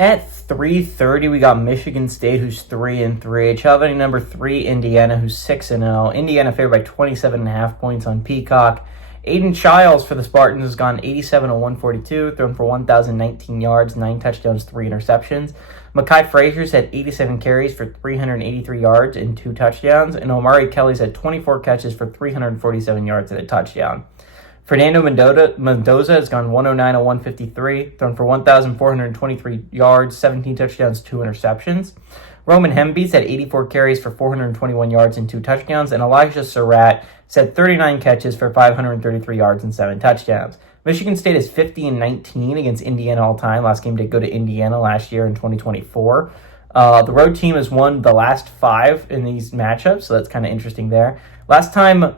At 3:30, we got Michigan State, who's 3-3. Challenging number 3, Indiana, who's 6-0. Indiana favored by 27.5 points on Peacock. Aiden Childs for the Spartans has gone 87 of 142, thrown for 1,019 yards, 9 touchdowns, 3 interceptions. Mekhi Frazier's had 87 carries for 383 yards and 2 touchdowns, and Omari Kelly's had 24 catches for 347 yards and a touchdown. Fernando Mendoza has gone 109 of 153, thrown for 1,423 yards, 17 touchdowns, 2 interceptions. Roman Hembees had 84 carries for 421 yards and 2 touchdowns, and Elijah Surratt had 39 catches for 533 yards and 7 touchdowns. Michigan State is 50-19 against Indiana all time. Last game did go to Indiana last year in 2024. The road team has won the last 5 in these matchups, so that's kind of interesting there. Last time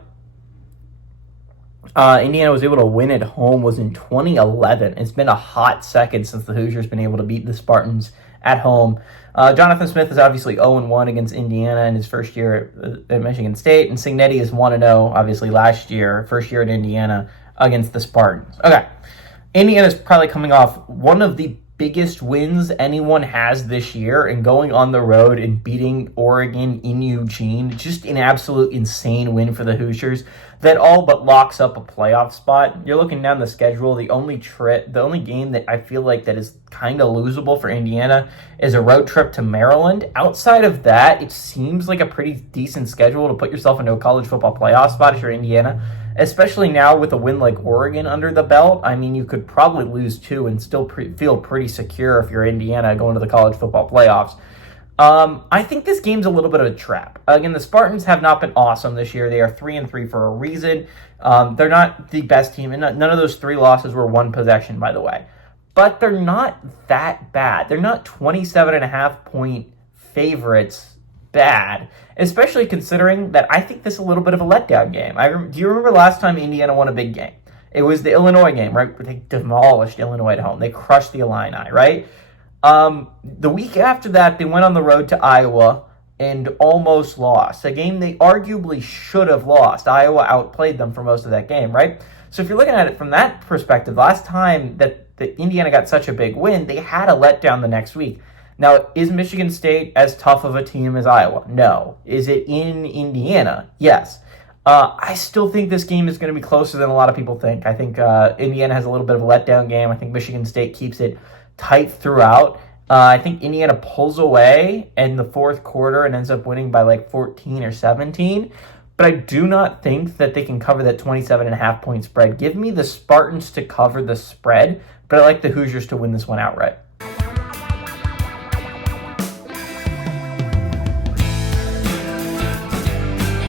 Indiana was able to win at home was in 2011. It's been a hot second since the Hoosiers been able to beat the Spartans at home. Jonathan Smith is obviously 0-1 against Indiana in his first year at Michigan State, and Cignetti is 1-0, obviously last year, first year at Indiana against the Spartans. Okay, Indiana's probably coming off one of the biggest wins anyone has this year, and going on the road and beating Oregon in Eugene. Just an absolute insane win for the Hoosiers that all but locks up a playoff spot. You're looking down the schedule. The only game that I feel like that is kind of losable for Indiana is a road trip to Maryland. Outside of that, it seems like a pretty decent schedule to put yourself into a college football playoff spot if you're Indiana. Especially now with a win like Oregon under the belt. I mean, you could probably lose 2 and still feel pretty secure if you're Indiana going to the college football playoffs. I think this game's a little bit of a trap. Again, the Spartans have not been awesome this year. They are 3-3 for a reason. They're not the best team, and none of those 3 losses were 1 possession, by the way. But they're not that bad. They're not 27.5-point favorites bad, especially considering that I think this is a little bit of a letdown game. Do you remember last time Indiana won a big game? It was the Illinois game, right? They demolished Illinois at home. They crushed the Illini, right? The week after that, they went on the road to Iowa and almost lost. A game they arguably should have lost. Iowa outplayed them for most of that game, right? So if you're looking at it from that perspective, last time that Indiana got such a big win, they had a letdown the next week. Now, is Michigan State as tough of a team as Iowa? No. Is it in Indiana? Yes. I still think this game is going to be closer than a lot of people think. I think Indiana has a little bit of a letdown game. I think Michigan State keeps it tight throughout. I think Indiana pulls away in the fourth quarter and ends up winning by like 14 or 17. But I do not think that they can cover that 27.5-point spread. Give me the Spartans to cover the spread, but I like the Hoosiers to win this one outright.